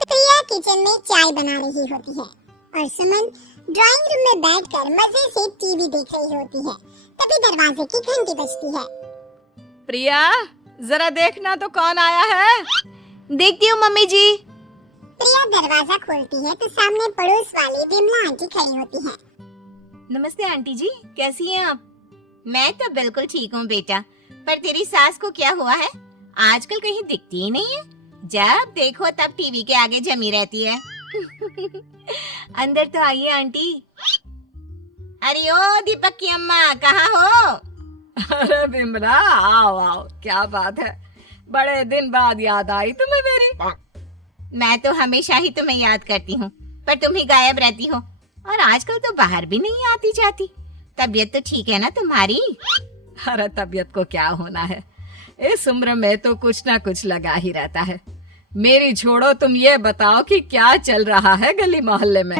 प्रिया kitchen में चाय बना रही होती है और सुमन ड्राइंग रूम में बैठकर मजे से टीवी देख रही होती है। तभी दरवाजे की घंटी बजती है। प्रिया, जरा देखना तो कौन आया है। देखती हूँ मम्मी जी। प्रिया दरवाजा खोलती है तो सामने पड़ोस वाली विमला आंटी खड़ी होती है। नमस्ते आंटी जी, कैसी हैं आप? मैं तो बिल्कुल ठीक हूँ बेटा, पर तेरी सास को क्या हुआ है? आजकल कहीं दिखती ही नहीं है। जब देखो तब टीवी के आगे जमी रहती है। अंदर तो आइए आंटी। अरे ओ दीपक की अम्मा, कहाँ हो? अरे बिमला, आओ आओ, क्या बात है, बड़े दिन बाद याद आई तुम्हें मेरी। मैं तो हमेशा ही तुम्हें याद करती हूँ, पर तुम ही गायब रहती हो और आजकल तो बाहर भी नहीं आती जाती। तबीयत तो ठीक है ना तुम्हारी? अरे तबीयत को क्या होना है, इस उम्र में तो कुछ ना कुछ लगा ही रहता है। मेरी छोड़ो, तुम ये बताओ कि क्या चल रहा है गली मोहल्ले में।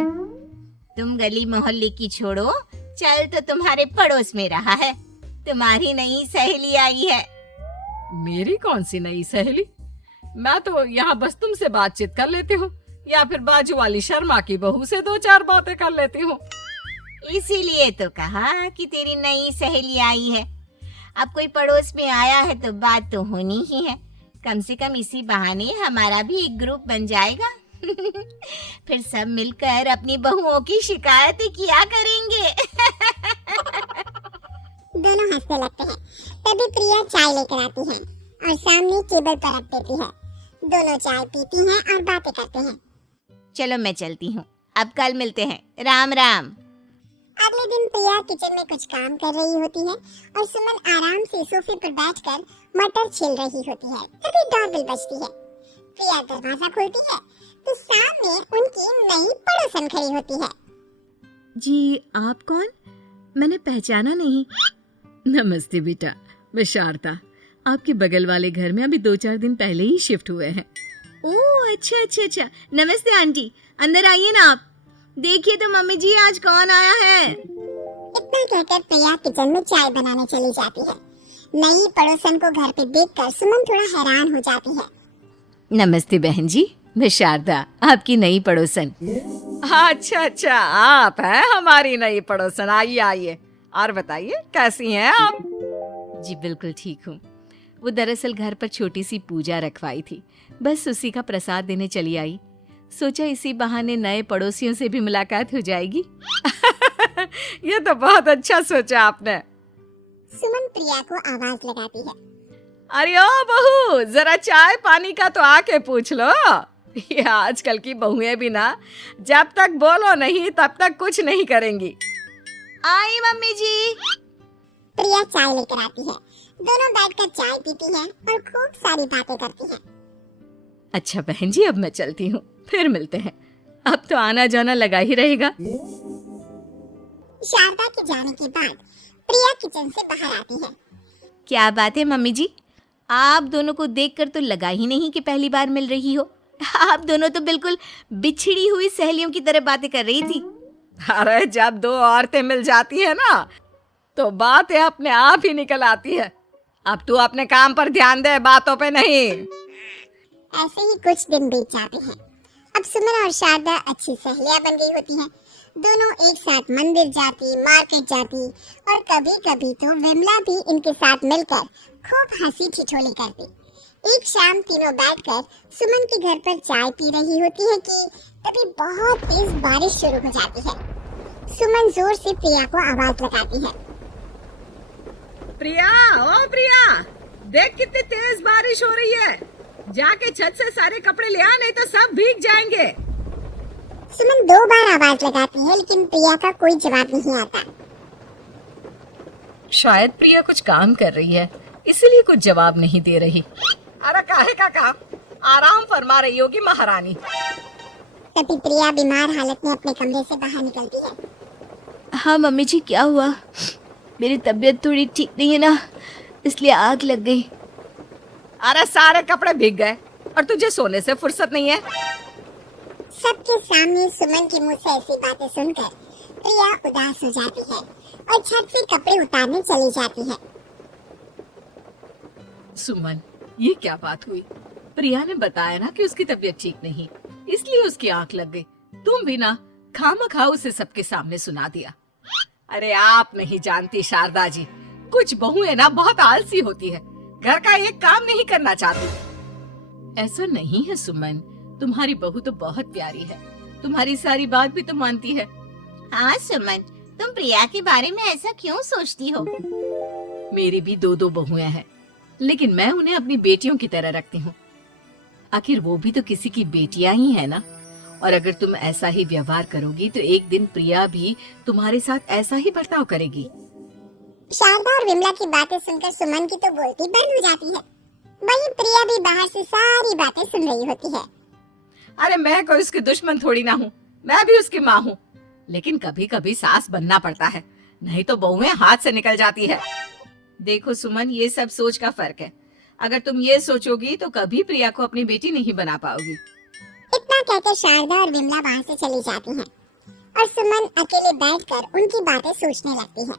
तुम गली मोहल्ले की छोड़ो, चल तो तुम्हारे पड़ोस में रहा है। तुम्हारी नई सहेली आई है। मेरी कौन सी नई सहेली? मैं तो यहाँ बस तुमसे बातचीत कर लेती हूँ, या फिर बाजू वाली शर्मा की बहू से दो चार बातें कर लेती हूँ। इसीलिए तो कहा कि तेरी नई सहेली आई है। अब कोई पड़ोस में आया है तो बात तो होनी ही है। कम से कम इसी बहाने हमारा भी एक ग्रुप बन जाएगा। फिर सब मिलकर अपनी बहुओं की शिकायतें किया करेंगे। दोनों हंसने लगते हैं। तभी प्रिया चाय लेकर आती है और सामने टेबल पर रख देती है। दोनों चाय पीती हैं और बातें करते हैं। चलो मैं चलती हूँ, अब कल मिलते हैं। राम राम। अगले दिन प्रिया किचन में कुछ काम कर रही होती है और सुमन आराम से सोफे पर बैठकर मटर छील रही होती है। तभी डोरबेल बजती है। प्रिया दरवाजा खोलती है तो सामने उनकी नई पड़ोसन खड़ी होती है। जी, आप कौन? मैंने पहचाना नहीं। नमस्ते बेटा, मैं शारदा, आपके बगल वाले घर में अभी 2-4 दिन पहले ही शिफ्ट हुए हैं। ओह अच्छा अच्छा अच्छा, नमस्ते आंटी, अंदर आइए ना आप। देखिए तो मम्मी जी, आज कौन आया है। इतना कहकर प्रिया किचन में चाय बनाने चली जाती है। नई पड़ोसन को घर पे देखकर सुमन थोड़ा हैरान हो जाती है। नमस्ते बहन जी, मैं शारदा, आपकी नई पड़ोसन। अच्छा अच्छा, आप हैं हमारी नई पड़ोसन। आइए आइए, और बताइए कैसी हैं आप? जी बिल्कुल ठीक हूँ। वो दरअसल घर पर छोटी सी पूजा रखवाई थी, बस उसी का प्रसाद देने चली आई। सोचा इसी बहाने नए पड़ोसियों से भी मुलाकात हो जाएगी। ये तो बहुत अच्छा सोचा आपने। सुमन प्रिया को आवाज लगाती है। अरे ओ बहू, जरा चाय पानी का तो आके पूछ लो। ये आजकल की बहुएं भी ना, जब तक बोलो नहीं तब तक कुछ नहीं करेंगी। आई मम्मी जी। प्रिया चाय लेकर आती है। दोनों बैठकर चाय पीती हैं और खूब सारी बातें करती हैं। अच्छा बहन जी, अब मैं चलती हूँ, फिर मिलते हैं। अब तो आना जाना लगा ही रहेगा। शारदा के जाने के बाद प्रिया किचन से बाहर आती है। क्या बात है मम्मी जी, आप दोनों को देखकर तो लगा ही नहीं कि पहली बार मिल रही हो। आप दोनों तो बिल्कुल बिछड़ी हुई सहेलियों की तरह बातें कर रही थी। अरे जब दो औरतें मिल जाती है ना, तो बातें अपने आप ही निकल आती है। अब तू अपने काम पर ध्यान दे, बातों पे नहीं। ऐसे ही कुछ दिन बीत जाते हैं। अब सुमन और शारदा अच्छी सहेलियां बन गई होती हैं। दोनों एक साथ मंदिर जाती, मार्केट जाती और कभी कभी तो विमला भी इनके साथ मिलकर खूब हंसी ठिठोली करती। एक शाम तीनों बैठकर सुमन के घर पर चाय पी रही होती है कि तभी बहुत तेज बारिश शुरू हो जाती है। सुमन जोर से प्रिया को आवाज लगाती है। प्रिया, ओ प्रिया, देख कितनी तेज बारिश हो रही है। जाके छत से सारे कपड़े ले आ, नहीं तो सब भीग जाएंगे। सुमन 2 बार आवाज लगाती है लेकिन प्रिया का कोई जवाब नहीं आता। शायद प्रिया कुछ काम कर रही है, इसीलिए कुछ जवाब नहीं दे रही। अरे काहे का काम, आराम फरमा रही होगी महारानी। तभी प्रिया बीमार हालत में अपने कमरे से बाहर निकलती है। हाँ मम्मी जी, क्या हुआ? मेरी तबीयत थोड़ी ठीक नहीं है ना, इसलिए आग लग गई। अरे सारे कपड़े भीग गए और तुझे सोने से फुर्सत नहीं है। सबके सामने सुमन के मुंह से ऐसी बातें सुनकर प्रिया उदास हो जाती है और छत से कपड़े उतारने चली जाती है। सुमन, ये क्या बात हुई? प्रिया ने बताया ना कि उसकी तबीयत ठीक नहीं। इसलिए उसकी आंख लग गई। तुम भी ना खामखा उसे सबके सामने सुना दिया। अरे आप नहीं जानती शारदा जी, कुछ बहुएं ना बहुत आलसी होती है, घर का एक काम नहीं करना चाहती। ऐसा नहीं है सुमन, तुम्हारी बहू तो बहुत प्यारी है, तुम्हारी सारी बात भी तो मानती है। हाँ सुमन, तुम प्रिया के बारे में ऐसा क्यों सोचती हो? मेरी भी दो बहुएं हैं, लेकिन मैं उन्हें अपनी बेटियों की तरह रखती हूँ। आखिर वो भी तो किसी की बेटियां ही है ना। और अगर तुम ऐसा ही व्यवहार करोगी तो एक दिन प्रिया भी तुम्हारे साथ ऐसा ही बर्ताव करेगी। शारदा और विमला की बातें सुनकर सुमन की तो बोलती बंद हो जाती है। वहीं प्रिया भी बाहर से सारी बातें सुन रही होती है। अरे मैं कोई उसकी दुश्मन थोड़ी ना हूँ, मैं भी उसकी माँ हूँ, लेकिन कभी कभी सास बनना पड़ता है, नहीं तो बहुएं हाथ से निकल जाती है। देखो सुमन, ये सब सोच का फर्क है। अगर तुम ये सोचोगी तो कभी प्रिया को अपनी बेटी नहीं बना पाओगी। इतना कहकर शारदा और विमला वहाँ से चली जाती हैं और सुमन अकेले बैठकर उनकी बातें सोचने लगती है।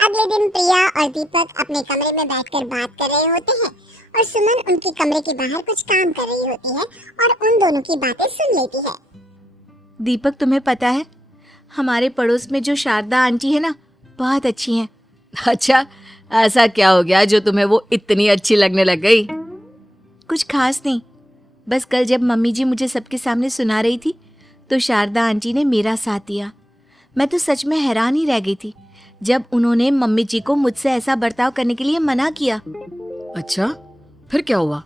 अगले दिन प्रिया और दीपक अपने कमरे में बैठकर बात कर रहे होते हैं और सुमन उनके कमरे के बाहर कुछ काम कर रही होती है और उन दोनों की बातें सुन लेती है। दीपक, तुम्हें पता है हमारे पड़ोस में जो शारदा आंटी है ना, बहुत अच्छी हैं। अच्छा, ऐसा क्या हो गया जो तुम्हें वो इतनी अच्छी लगने लग गई? कुछ खास नहीं, बस कल जब मम्मी जी मुझे सबके सामने सुना रही थी तो शारदा आंटी ने मेरा साथ दिया। मैं तो सच में हैरान ही रह गई थी जब उन्होंने मम्मी जी को मुझसे ऐसा बर्ताव करने के लिए मना किया। अच्छा, फिर क्या हुआ?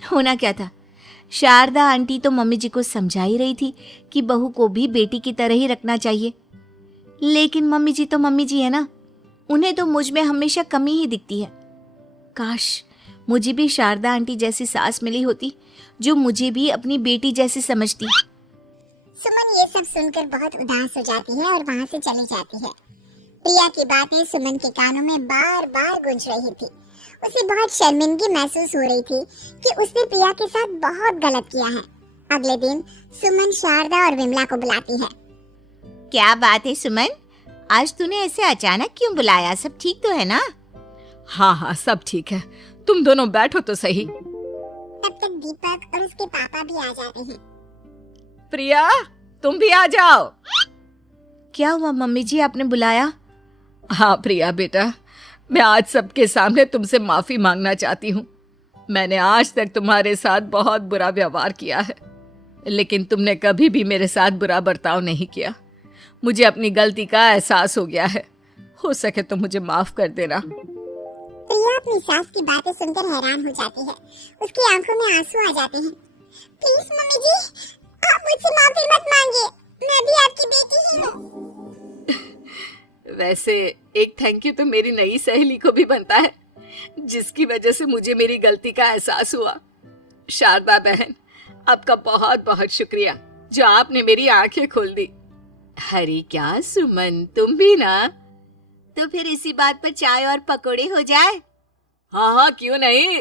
होना क्या था, शारदा आंटी तो मम्मी जी को समझा ही रही थी कि बहू को भी बेटी की तरह ही रखना चाहिए, लेकिन मम्मी जी तो मम्मी जी है ना, उन्हें तो मुझ में हमेशा कमी ही दिखती है। काश मुझे भी शारदा आंटी जैसी सास मिली होती जो मुझे भी अपनी बेटी जैसी समझती। सुमन ये सब सुनकर बहुत उदास हो जाती है और वहाँ से चली जाती है। प्रिया की बातें सुमन के कानों में बार बार गूंज रही थी। उसे बहुत शर्मिंदगी महसूस हो रही थी कि उसने प्रिया के साथ बहुत गलत किया है। अगले दिन सुमन शारदा और विमला को बुलाती है। क्या बात है सुमन, आज तूने ऐसे अचानक क्यों बुलाया? सब ठीक तो है ना? हाँ हाँ, सब ठीक है, तुम दोनों बैठो तो सही। तब तक दीपक और उसके पापा भी आ जाते हैं। प्रिया, तुम भी आ जाओ। क्या हुआ मम्मी जी, आपने बुलाया? हाँ प्रिया बेटा, मैं आज सबके सामने तुमसे माफी मांगना चाहती हूँ। मैंने आज तक तुम्हारे साथ बहुत बुरा व्यवहार किया है, लेकिन तुमने कभी भी मेरे साथ बुरा बर्ताव नहीं किया। मुझे अपनी गलती का एहसास हो गया है, हो सके तो मुझे माफ कर देना। प्रिया अपनी सास की बातें सुनकर हैरान हो जाती है। उसकी आंखों में आंसू आ जाते हैं। प्लीज मम्मी जी, आप मुझसे माफी मत मांगिए, मैं भी आपकी बेटी ही हूँ। वैसे एक थैंक यू तो मेरी नई सहेली को भी बनता है, जिसकी वजह से मुझे मेरी गलती का एहसास हुआ। शारदा बहन, आपका बहुत बहुत शुक्रिया जो आपने मेरी आंखें खोल दी। हरी क्या सुमन, तुम भी ना? तो फिर इसी बात पर चाय और पकोड़े हो जाए। हाँ हाँ, क्यों नहीं।